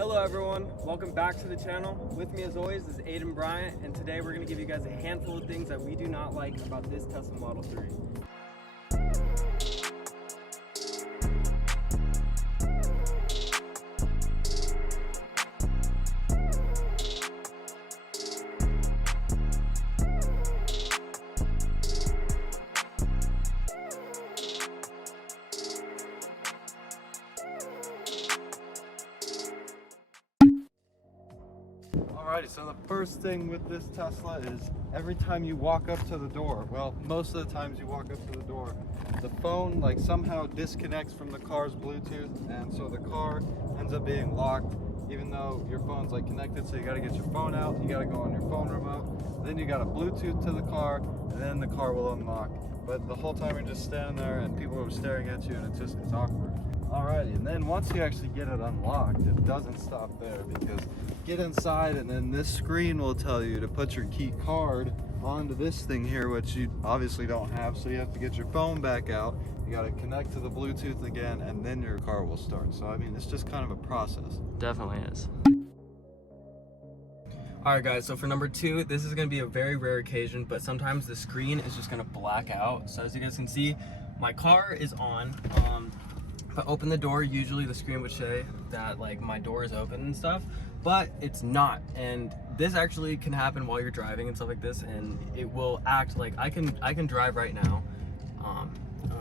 Hello everyone, welcome back to the channel. With me as always is Aiden Bryant, and today we're going to give you guys a handful of things that we do not like about this Tesla Model 3. Alrighty, so the first thing with this Tesla is every time you walk up to the door, well, most of the times you walk up to the door, the phone like somehow disconnects from the car's Bluetooth, and so the car ends up being locked even though your phone's like connected. So you got to get your phone out, you got to go on your phone remote, then you got a Bluetooth to the car, and then the car will unlock. But the whole time you're just standing there and people are staring at you, and it's awkward. Alrighty, and then once you actually get it unlocked, it doesn't stop there, because get inside and then this screen will tell you to put your key card onto this thing here, which you obviously don't have, so you have to get your phone back out, you got to connect to the Bluetooth again, and then your car will start. So I mean, it's just kind of a process. Definitely is. Alright guys, so for number 2, this is going to be a very rare occasion, but sometimes the screen is just going to black out. So as you guys can see, my car is on. If I open the door, usually the screen would say that like my door is open and stuff, but it's not. And this actually can happen while you're driving and stuff like this, and it will act like I can drive right now.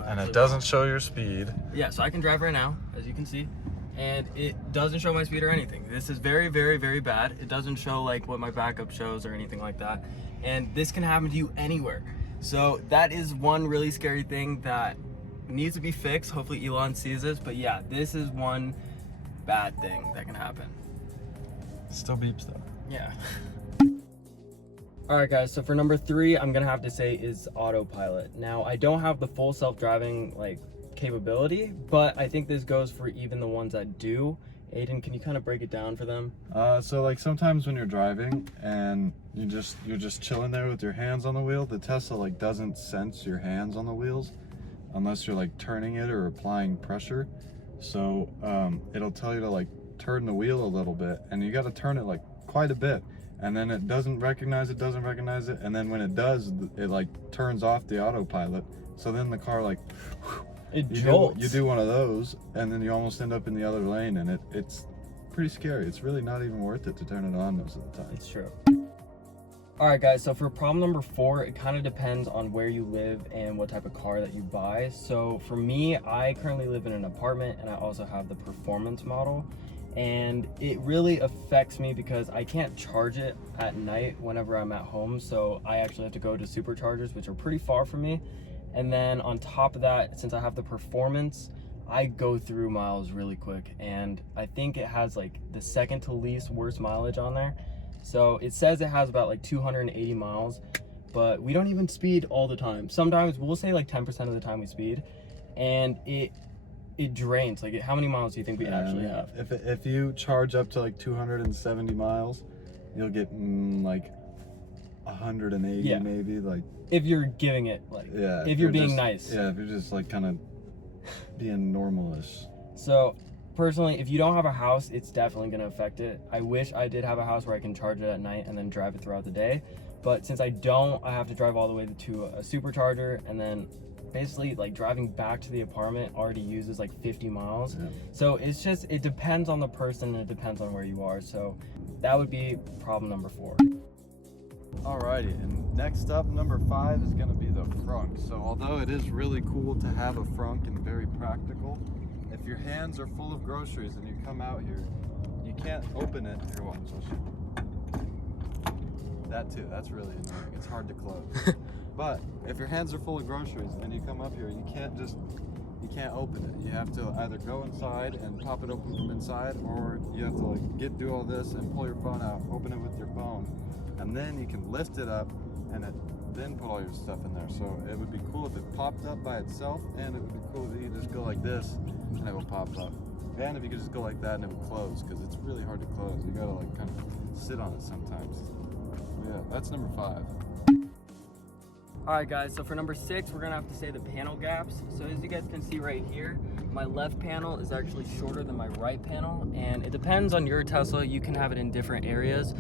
And it doesn't show your speed. Yeah, so I can drive right now, as you can see, and it doesn't show my speed or anything. This is very, very, very bad. It doesn't show like what my backup shows or anything like that. And this can happen to you anywhere. So that is one really scary thing that needs to be fixed. Hopefully Elon sees this, but yeah, this is one bad thing that can happen. Still beeps though. Yeah. All right guys, so for number 3, I'm gonna have to say is autopilot. Now I don't have the full self-driving like capability, but I think this goes for even the ones that do. Aiden, can you kind of break it down for them? So like sometimes when you're driving and you're just chilling there with your hands on the wheel, the Tesla like doesn't sense your hands on the wheels unless you're like turning it or applying pressure. So it'll tell you to like turn the wheel a little bit, and you got to turn it like quite a bit, and then it doesn't recognize it, and then when it does, it like turns off the autopilot. So then the car like It jolts. You do one of those, and then you almost end up in the other lane, and it's pretty scary. It's really not even worth it to turn it on most of the time. It's true. Alright guys, so for problem number 4, it kind of depends on where you live and what type of car that you buy. So for me, I currently live in an apartment, and I also have the performance model, and it really affects me because I can't charge it at night whenever I'm at home. So I actually have to go to superchargers, which are pretty far from me. And then on top of that, since I have the performance, I go through miles really quick, and I think it has like the second to least worst mileage on there. So it says it has about like 280 miles, but we don't even speed all the time. Sometimes we'll say like 10% of the time we speed, and it drains. Like, how many miles do you think we actually have? If you charge up to like 270 miles, you'll get like 180 maybe, like if you're giving it like, yeah, if you're being nice. Yeah, if you're just like kind of being normalish. So personally, if you don't have a house, it's definitely going to affect it. I wish I did have a house where I can charge it at night and then drive it throughout the day, but since I don't, I have to drive all the way to a supercharger, and then basically like driving back to the apartment already uses like 50 miles. Yeah. So it's just, it depends on the person, and it depends on where you are. So that would be problem number 4. Alrighty, and next up, number 5 is going to be the frunk. So although it is really cool to have a frunk and very practical, if your hands are full of groceries and you come out here, you can't open it. Here, watch. That too, that's really annoying. It's hard to close. But if your hands are full of groceries and you come up here, you can't open it. You have to either go inside and pop it open from inside, or you have to like do all this and pull your phone out, open it with your phone, and then you can lift it up and then put all your stuff in there. So it would be cool if it popped up by itself, and it would be cool if you just go like this and it will pop up. And if you could just go like that and it would close, because it's really hard to close. You gotta like kind of sit on it sometimes. Yeah, that's number 5. All right, guys, so for number 6, we're gonna have to say the panel gaps. So as you guys can see right here, my left panel is actually shorter than my right panel, and it depends on your Tesla. You can have it in different areas,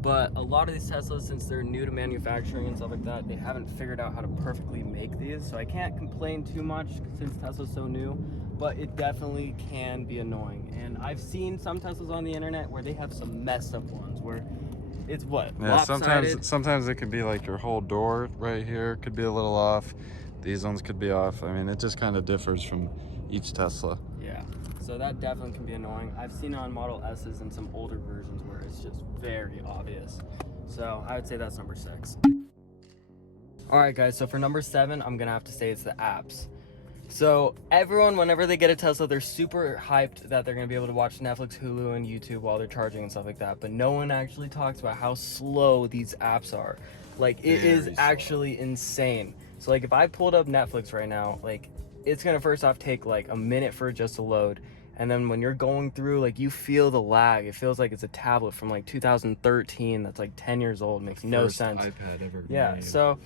but a lot of these Teslas, since they're new to manufacturing and stuff like that, they haven't figured out how to perfectly make these. So I can't complain too much since Tesla's so new, but it definitely can be annoying. And I've seen some Teslas on the internet where they have some messed up ones where it's what? Yeah, lopsided? sometimes it could be like your whole door right here could be a little off. These ones could be off. I mean, it just kind of differs from each Tesla. Yeah, so that definitely can be annoying. I've seen it on Model S's and some older versions where it's just very obvious. So I would say that's number 6. All right, guys, so for number 7, I'm gonna have to say it's the apps. So everyone, whenever they get a Tesla, they're super hyped that they're gonna be able to watch Netflix, Hulu, and YouTube while they're charging and stuff like that. But no one actually talks about how slow these apps are. Like, it is actually insane. So like, if I pulled up Netflix right now, like, it's gonna first off take like a minute for it just to load. And then when you're going through, like, you feel the lag. It feels like it's a tablet from like 2013 that's like 10 years old. It makes no sense. iPad ever Yeah, made. so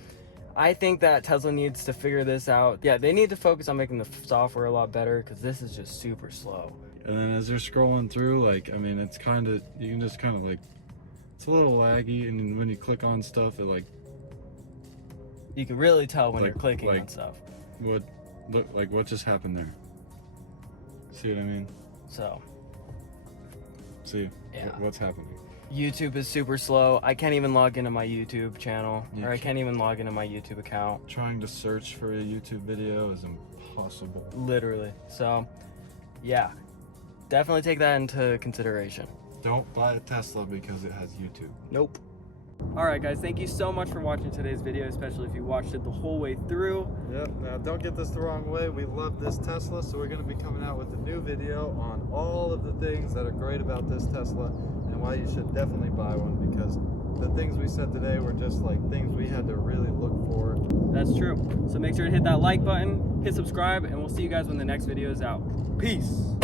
I think that Tesla needs to figure this out. Yeah, they need to focus on making the software a lot better, because this is just super slow. And then as you're scrolling through, like, I mean, it's kind of, you can just kind of like, it's a little laggy, and then when you click on stuff, it like, You can really tell when Like- you're clicking like- on stuff. what just happened there? See what I mean? So See, Yeah. what's happening? YouTube is super slow. I can't even log into my YouTube channel, You or I can't- can't even log into my YouTube account. Trying to search for a YouTube video is impossible. Literally. So, yeah, definitely take that into consideration. Don't buy a Tesla because it has YouTube. Nope. Alright guys, thank you so much for watching today's video, especially if you watched it the whole way through. Yep, now don't get this the wrong way. We love this Tesla, so we're going to be coming out with a new video on all of the things that are great about this Tesla and why you should definitely buy one, because the things we said today were just like things we had to really look for. That's true. So make sure to hit that like button, hit subscribe, and we'll see you guys when the next video is out. Peace!